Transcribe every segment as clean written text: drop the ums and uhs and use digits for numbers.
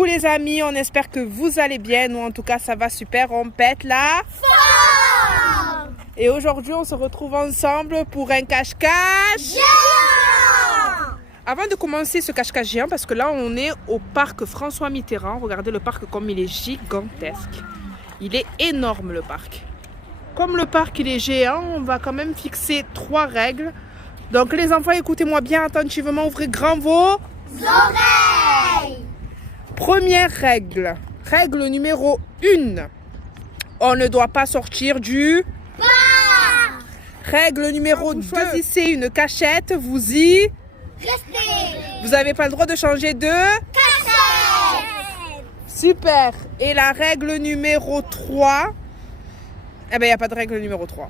Coucou les amis, on espère que vous allez bien. Nous en tout cas ça va super, on pète la forme. Et aujourd'hui on se retrouve ensemble pour un cache-cache géant. Avant de commencer ce cache-cache géant, parce que là on est au parc François Mitterrand. Regardez le parc comme il est gigantesque. Il est énorme le parc. Comme le parc il est géant, on va quand même fixer 3 règles. Donc les enfants, écoutez-moi bien attentivement, ouvrez grand vos oreilles. Première règle, règle numéro 1, on ne doit pas sortir du parc. Règle numéro 2, choisissez une cachette, vous y restez. Vous n'avez pas le droit de changer de cachette. Super. Et la règle numéro 3, eh bien il n'y a pas de règle numéro 3.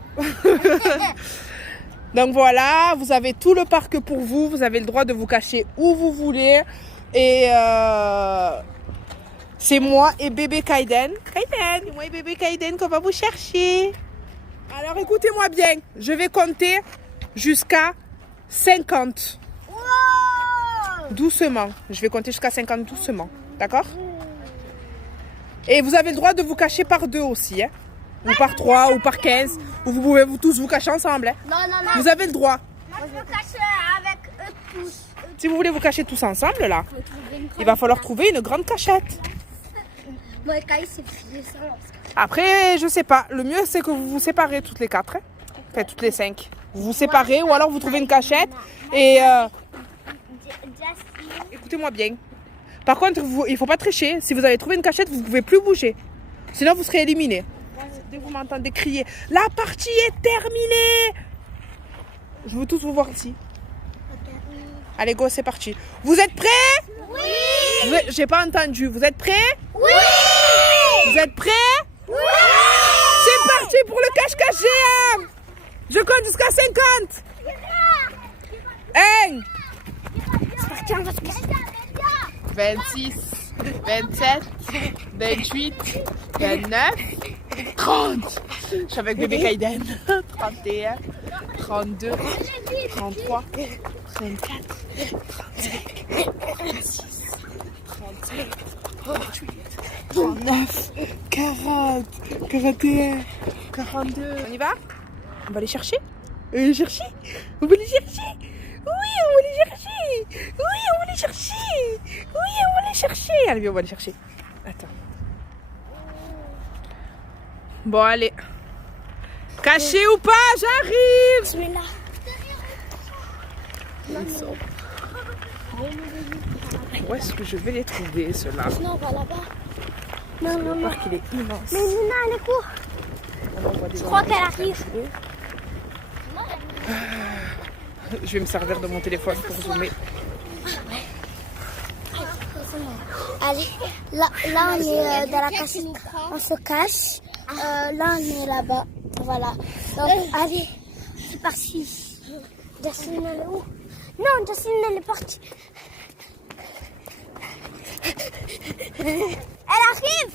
Donc voilà, vous avez tout le parc pour vous. Vous avez le droit de vous cacher où vous voulez. Et c'est moi et bébé Kaiden. Kaiden, moi et bébé Kaiden qu'on va vous chercher. Alors écoutez-moi bien. Je vais compter jusqu'à 50. Wow. Doucement. Je vais compter jusqu'à 50 doucement. D'accord? Et vous avez le droit de vous cacher par 2 aussi. Hein? Ou par 3 ou par 15. Ou vous pouvez tous vous cacher ensemble. Hein? Non. Vous avez le droit. Moi, je me cache avec eux tous. Si vous voulez vous cacher tous ensemble, là, il va falloir trouver une grande cachette. Moi, Kai, c'est filé ça. Après, je sais pas. Le mieux, c'est que vous vous séparez toutes les 4. Hein? Enfin, toutes les 5. Vous vous séparez ou alors vous trouvez une cachette. Et écoutez-moi bien. Par contre, il ne faut pas tricher. Si vous avez trouvé une cachette, vous ne pouvez plus bouger. Sinon, vous serez éliminé. Dès que vous m'entendez crier, la partie est terminée. Je veux tous vous voir ici. Allez, go, c'est parti. Vous êtes prêts? Oui. J'ai pas entendu. Vous êtes prêts? Oui. Vous êtes prêts? Oui. C'est parti pour le cache-cache géant. Je compte jusqu'à 50. 1. C'est parti, on va se cacher. 26, 27, 28, 29, 30. Je suis avec bébé Kaiden. 31, 32, 33, 34, 35, 36, 37, 38, 39, 40, 41, 42. On y va? On va les chercher? On va les chercher? On va les chercher? Oui, on va les chercher. Oui, on va les chercher. Oui, on va les chercher. Allez, viens, on va les chercher. Attends. Bon, allez. Caché ou pas, j'arrive. Celui-là. Où est-ce que je vais les trouver, ceux-là? Non, on va là-bas. Non. Le parc, il est immense. Mais Nina, elle est court. Je crois qu'elle arrive. Je vais me servir de mon téléphone pour zoomer. Allez, là on est dans la cachette. On se cache. Là on est là-bas. Voilà. Donc allez, c'est parti. Jacqueline elle est où? Non, Jacqueline elle est partie. Elle arrive.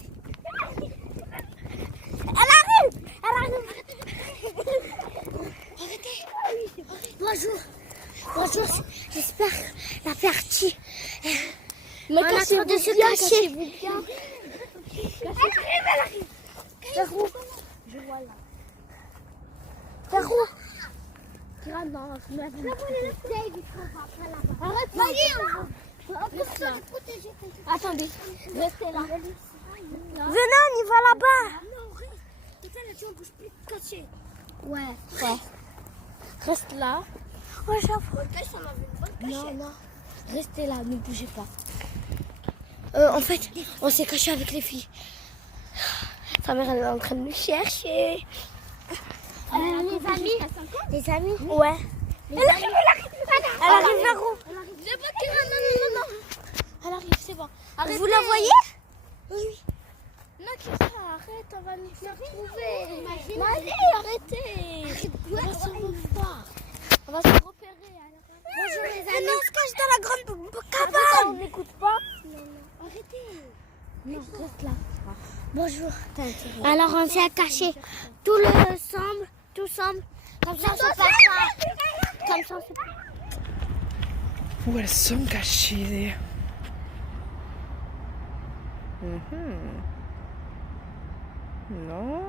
Arrêtez. Bonjour. J'espère la partie. On a trop de se cacher. Elle arrive. Vers où? Je vois là. Vers où? Regarde dans la fenêtre. Arrête, voyez. Attendez, restez là. Venez, on y va là-bas. Non, reste. Putain, là, tu bouge plus de cacher. Ouais. Reste là. Ouais, j'avoue. Non. Restez là, ne bougez pas. En fait, on s'est caché avec les filles. Sa mère, elle est en train de nous chercher. Les amis? Ouais. Elle arrive vers où? Non. Elle arrive, c'est bon. Arrêtez. Vous la voyez? Oui. Non, arrête, on va nous faire trouver. Allez, arrêtez. On va se revoir. On va se repérer. Bonjour les amis. On se cache dans la grande cabane. On n'écoute pas. Non. Arrêtez. Non, reste là. Bonjour. Alors on s'est caché tout ensemble. Comme ça on se passe pas. Comme ça on se passe. Où elles sont cachées? Non.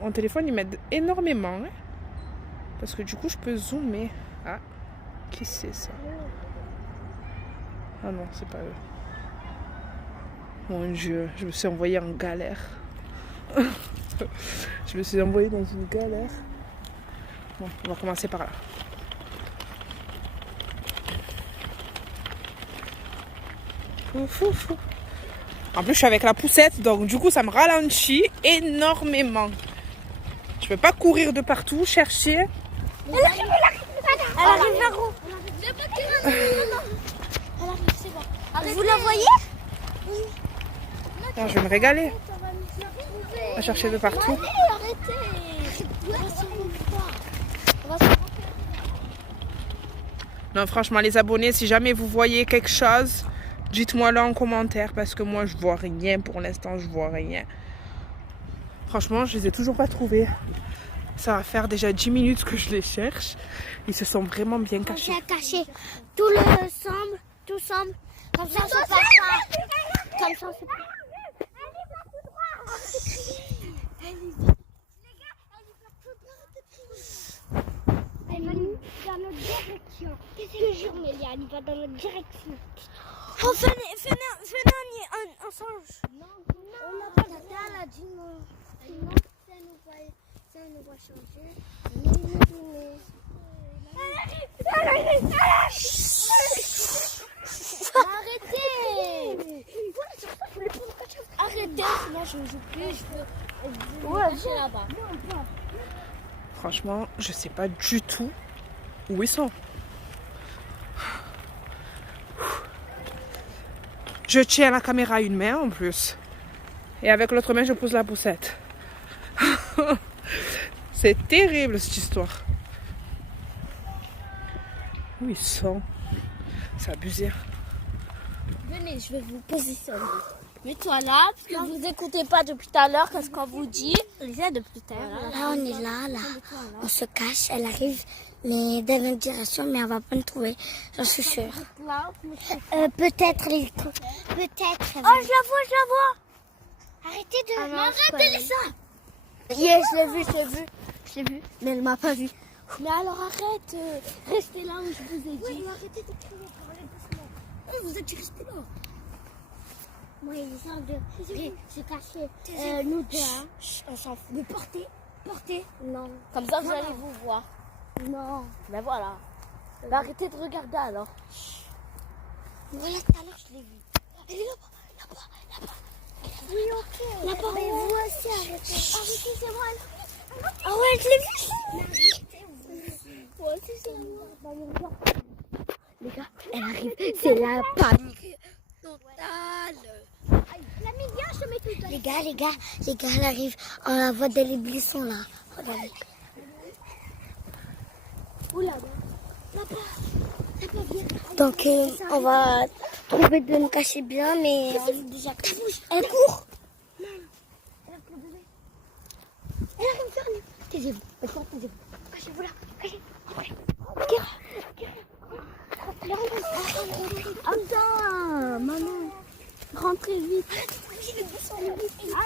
Mon téléphone, il m'aide énormément. Hein? Parce que du coup, je peux zoomer. Ah, qui c'est ça? Ah non, c'est pas eux. Mon Dieu, je me suis envoyée en galère. Je me suis envoyée dans une galère. Bon, on va commencer par là. En plus, je suis avec la poussette, donc du coup, ça me ralentit énormément. Je peux pas courir de partout, chercher. Elle arrive vers où? Elle arrive, c'est bon. Vous la voyez? Non, je vais me régaler. On va chercher de partout. Arrêtez. Non, franchement, les abonnés, si jamais vous voyez quelque chose, dites-moi là en commentaire parce que moi, je vois rien. Pour l'instant, je vois rien. Franchement, je les ai toujours pas trouvés. Ça va faire déjà 10 minutes que je les cherche. Ils se sont vraiment bien cachés. On s'est caché. Tout semble. Comme ça, on se passe pas. Comme ça, on se passe. Elle va dans notre direction. Je te jure, Mélia, elle va dans notre direction. Oh, fais un songe. Non, on n'a pas le temps, elle a dit non. Sinon, ça nous va changer. Arrêtez! Arrêtez, sinon je ne joue plus. Je veux cacher là-bas. Franchement, je sais pas du tout où ils sont. Je tiens la caméra à une main en plus. Et avec l'autre main, je pousse la poussette. C'est terrible cette histoire. Où ils sont? C'est abusé. Venez, je vais vous positionner. Mets-toi là, parce que vous n'écoutez pas depuis tout à l'heure, qu'est-ce qu'on vous dit. Lisa, depuis tout à l'heure. Là, on est là. On se cache, elle arrive mais dans notre direction, mais elle va pas nous trouver, j'en suis sûre. Peut-être les... Peut-être... Oh, je la vois. Arrêtez de... arrêtez Lisa. Yeah, je l'ai vu, mais elle m'a pas vu. Mais alors arrête, restez là où je vous ai dit. Oui, arrêtez de crier, parlez doucement. Vous êtes restés là. Moi, il est simple de se cacher. Nous deux, hein. On s'en fout. Mais portez. Non. Comme ça, vous allez vous voir. Non. Mais voilà. Mais arrêtez de regarder alors. Voilà, tout à l'heure, je l'ai vu. Elle est là-bas. Oui, ok. Là-bas, mais vous aussi, arrêtez. Arrêtez, c'est moi. Ah ouais, je l'ai vu. Moi aussi, c'est moi. Les gars, elle arrive. C'est la panique totale. Les gars, elle arrive. On la voit dans les buissons là. Regardez. Oula, là-bas. Donc, on va trouver de nous cacher bien, mais déjà. Elle court. Non. Elle arrive vers nous. Taisez-vous. Cachez-vous là. Attends, maman. Rentrez vite.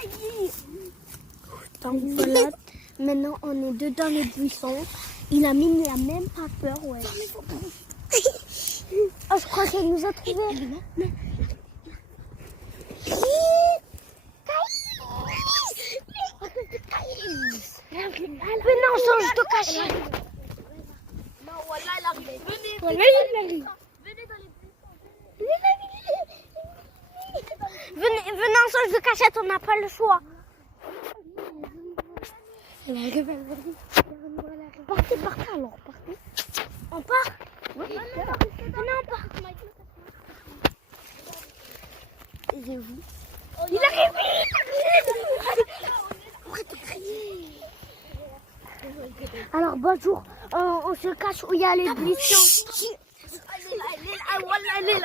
Aïe. Donc voilà, maintenant on est deux dans les buissons. Il a mis la même peur, ouais. Oh, je crois qu'elle nous a trouvés. Venez, on change de cachet. Non, voilà, elle arrive. Venez. Venez en change de cachette, on n'a pas le choix. Elle arrive. Partez alors, partez. On part? Oui. Venez, on part. Taisez-vous. Il arrive. Arrête de crier. Alors bonjour, on se cache où il y a les buissons. Elle est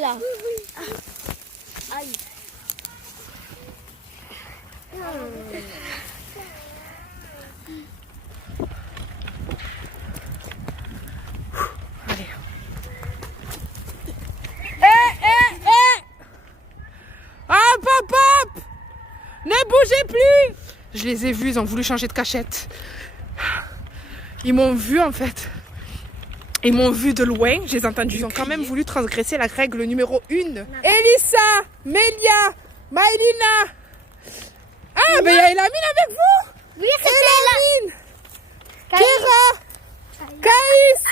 là. Aïe. Allez, Ne bougez plus. Je les ai vus, ils ont voulu changer de cachette. Ils m'ont vu en fait. Ils m'ont vu de loin, je les ai entendus. Ils ont quand même voulu transgresser la règle numéro 1. Elissa, Mélia, Maïlina. Ah, mais il y a Elamine avec vous. Oui, c'était Elamine. Kéra. Caïs.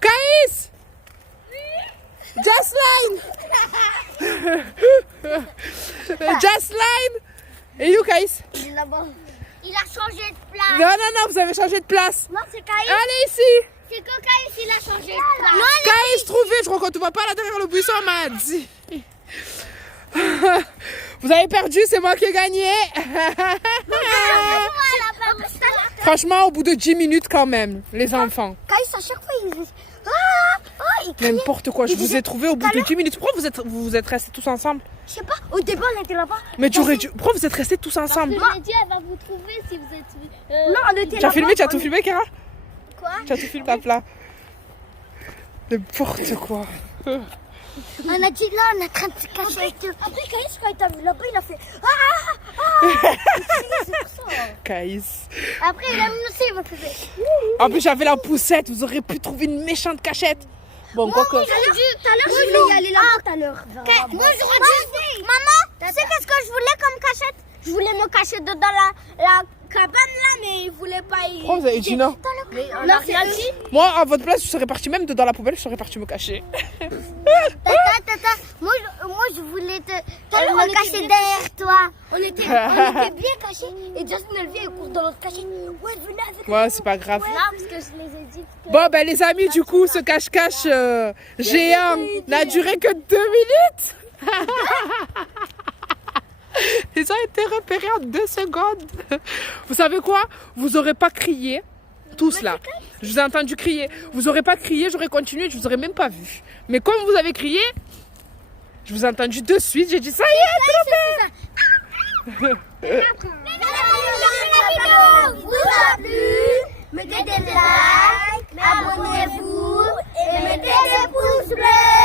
Caïs. Jasline. Jasline. Et où Caïs? Il est là-bas. Il a changé de place. Non, non, non, vous avez changé de place. Non, c'est Caïs. Allez ici. C'est que Caïs, il a changé de place. Non, Caïs trouvé, je crois qu'on ne te voit pas là derrière le buisson, on m'a dit. Vous avez perdu, c'est moi qui ai gagné. Franchement, au bout de 10 minutes quand même, les enfants. Caïs, à chaque fois, il criait. N'importe quoi, je vous ai trouvé au bout de 10 minutes. Pourquoi vous êtes restés tous ensemble? Je sais pas, au début, on était là-bas. Mais pourquoi vous êtes restés tous ensemble? Je l'ai dit, elle va vous trouver si vous êtes... Non, on était Tu as là-bas. filmé, tu as tout filmé, Kéra? Quoi? Tu as tout filmé, papa. N'importe quoi. On a dit là, on est en train de se cacher. Après, Caïs, quand il t'a vu là-bas, il a fait C'est pour ça. Caïs. Après, il a mis aussi, il m'a fait. En plus, j'avais la poussette, vous aurez pu trouver une méchante cachette. Bon, quoi que. Tout à l'heure, je voulais y aller là-bas tout à l'heure. Moi, j'aurais dû. Maman, tu sais qu'est-ce que je voulais comme cachette? Je voulais me cacher dedans la cabane là, mais il voulait pas y. Pourquoi vous avez dit non? Mais on n'a rien dit. Moi, à votre place, je serais partie même dans la poubelle, je serais partie me cacher. Tata, moi, je voulais me cacher derrière toi. On était bien cachés. Et Jasmine, elle vient et court dans notre cachette. Ouais, venez avec Ouais, c'est pas grave. Non, parce que je les ai dit que... Bon, ben les amis, du coup, ce cache-cache géant n'a duré que 2 minutes. Ils ont été repérés en 2 secondes. Vous savez quoi? Vous aurez pas crié, tous là. Je vous ai entendu crier. Vous aurez pas crié, j'aurais continué, je vous aurais même pas vu. Mais comme vous avez crié, je vous ai entendu de suite, j'ai dit ça y est, vous a plu, mettez des likes, abonnez-vous et mettez des pouces bleus.